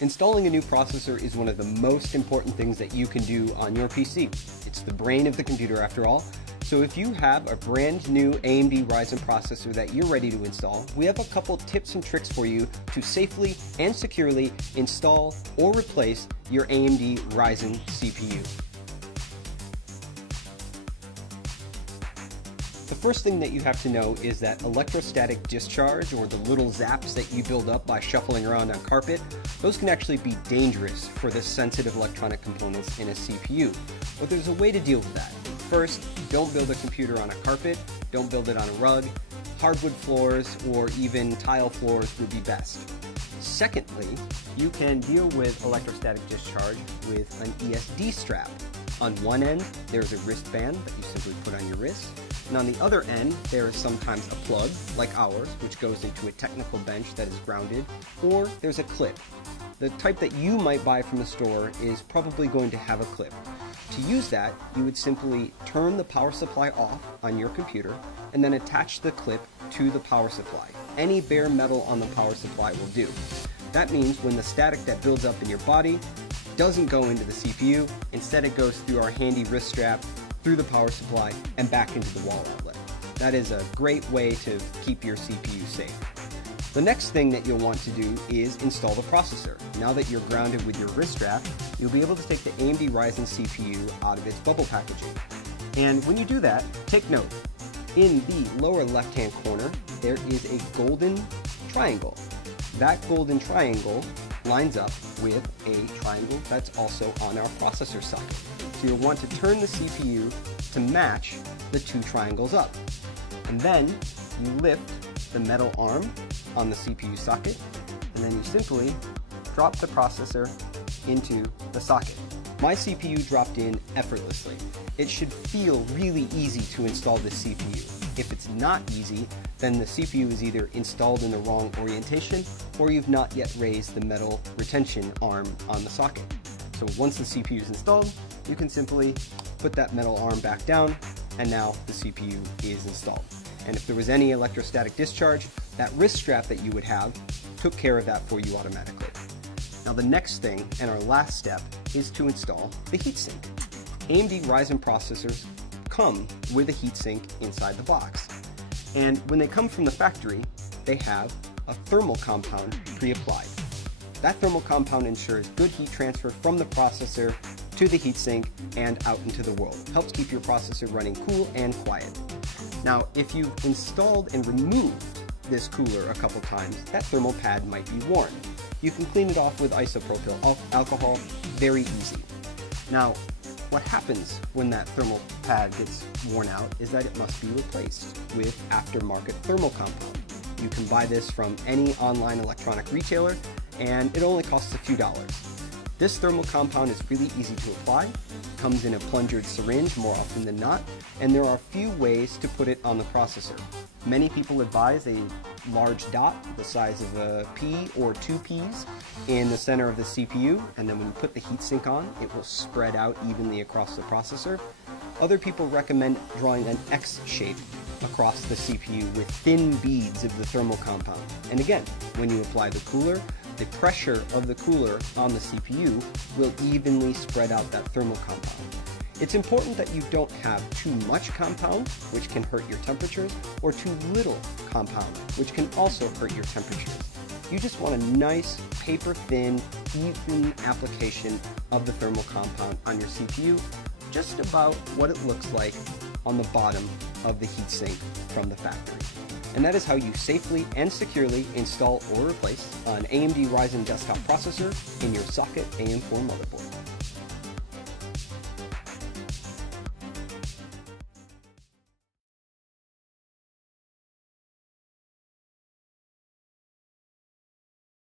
Installing a new processor is one of the most important things that you can do on your PC. It's the brain of the computer after all. So if you have a brand new AMD Ryzen processor that you're ready to install, we have a couple tips and tricks for you to safely and securely install or replace your AMD Ryzen CPU. The first thing that you have to know is that electrostatic discharge, or the little zaps that you build up by shuffling around on carpet, those can actually be dangerous for the sensitive electronic components in a CPU. But there's a way to deal with that. First, don't build a computer on a carpet, don't build it on a rug. Hardwood floors or even tile floors would be best. Secondly, you can deal with electrostatic discharge with an ESD strap. On one end, there's a wristband that you simply put on your wrist. And on the other end, there is sometimes a plug, like ours, which goes into a technical bench that is grounded, or there's a clip. The type that you might buy from the store is probably going to have a clip. To use that, you would simply turn the power supply off on your computer and then attach the clip to the power supply. Any bare metal on the power supply will do. That means when the static that builds up in your body doesn't go into the CPU, instead it goes through our handy wrist strap, through the power supply, and back into the wall outlet. That is a great way to keep your CPU safe. The next thing that you'll want to do is install the processor. Now that you're grounded with your wrist strap, you'll be able to take the AMD Ryzen CPU out of its bubble packaging. And when you do that, take note. In the lower left-hand corner, there is a golden triangle. That golden triangle lines up with a triangle that's also on our processor socket. So you'll want to turn the CPU to match the two triangles up. And then you lift the metal arm on the CPU socket, and then you simply drop the processor into the socket. My CPU dropped in effortlessly. It should feel really easy to install this CPU. If it's not easy, then the CPU is either installed in the wrong orientation or you've not yet raised the metal retention arm on the socket. So once the CPU is installed, you can simply put that metal arm back down, and now the CPU is installed. And if there was any electrostatic discharge, that wrist strap that you would have took care of that for you automatically. Now the next thing, and our last step, is to install the heatsink. AMD Ryzen processors come with a heatsink inside the box. And when they come from the factory, they have a thermal compound pre-applied. That thermal compound ensures good heat transfer from the processor to the heatsink and out into the world. It helps keep your processor running cool and quiet. Now, if you've installed and removed this cooler a couple times, that thermal pad might be worn. You can clean it off with isopropyl alcohol, very easy. Now, what happens when that thermal pad gets worn out is that it must be replaced with aftermarket thermal compound. You can buy this from any online electronic retailer, and it only costs a few dollars. This thermal compound is really easy to apply, comes in a plungered syringe more often than not, and there are a few ways to put it on the processor. Many people advise a large dot the size of a pea or 2 peas in the center of the CPU, and then when you put the heatsink on, it will spread out evenly across the processor. Other people recommend drawing an X shape across the CPU with thin beads of the thermal compound. And again, when you apply the cooler, the pressure of the cooler on the CPU will evenly spread out that thermal compound. It's important that you don't have too much compound, which can hurt your temperatures, or too little compound, which can also hurt your temperatures. You just want a nice, paper-thin, even application of the thermal compound on your CPU, just about what it looks like on the bottom of the heatsink from the factory. And that is how you safely and securely install or replace an AMD Ryzen desktop processor in your Socket AM4 motherboard.